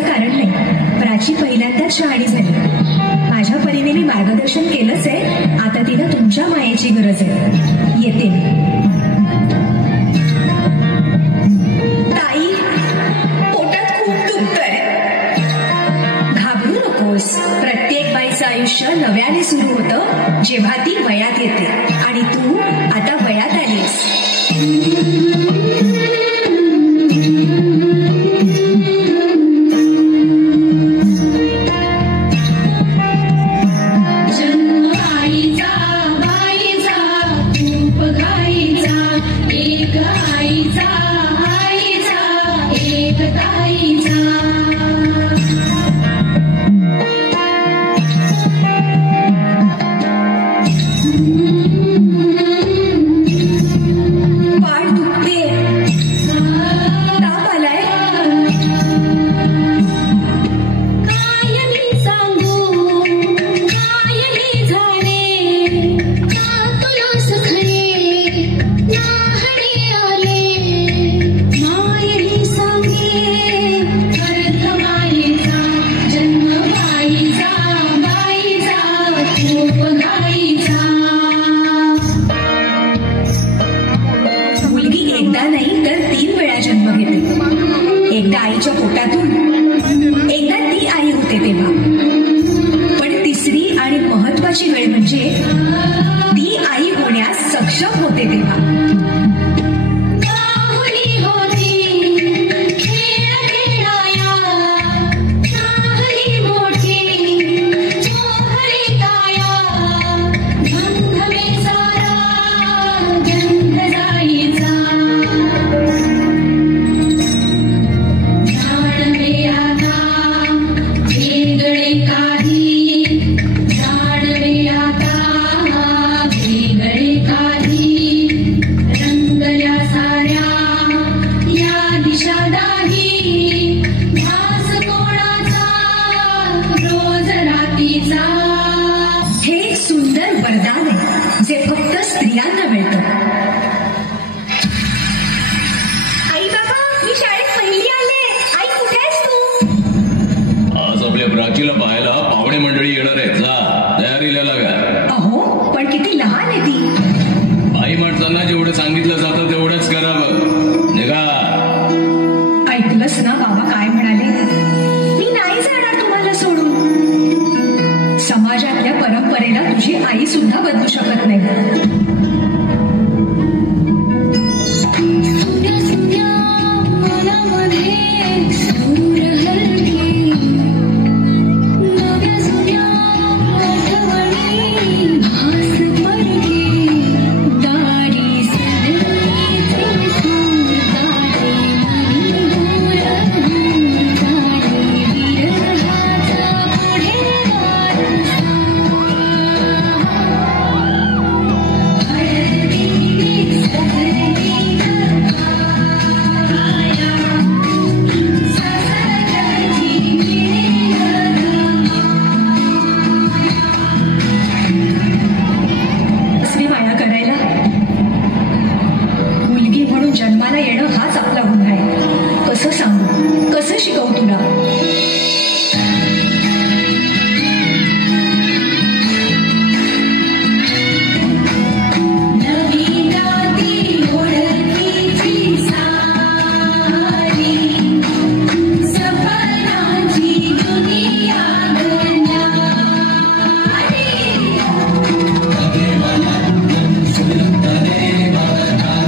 घाबरायचं कारण नाही. प्राची पहिल्यांदाच शहाणी झाली. माझ्या परीने मी मार्गदर्शन केलंच आहे. आता तिला तुमच्या मायेची गरज आहे. येते मी. ताई, पोटात खूप दुखतंय. घाबरू नकोस. प्रत्येक बाईचं आयुष्य नव्याने सुरू होतं जेव्हा ती वयात येते. आणि तू आता वयात आलीस. एकदा आईच्या पोटातून, एकदा ती आई होते तेव्हा. पण तिसरी आणि महत्वाची वेळ म्हणजे ती आई होण्यास सक्षम होते तेव्हा. जे फक्त स्त्रियांना मिळतं. आई बाबा, मी शाळेत पहिली आले. आई कुठे आहेस तू? आज आपल्या प्राचीला पाहायला पाहुणे मंडळी येणार.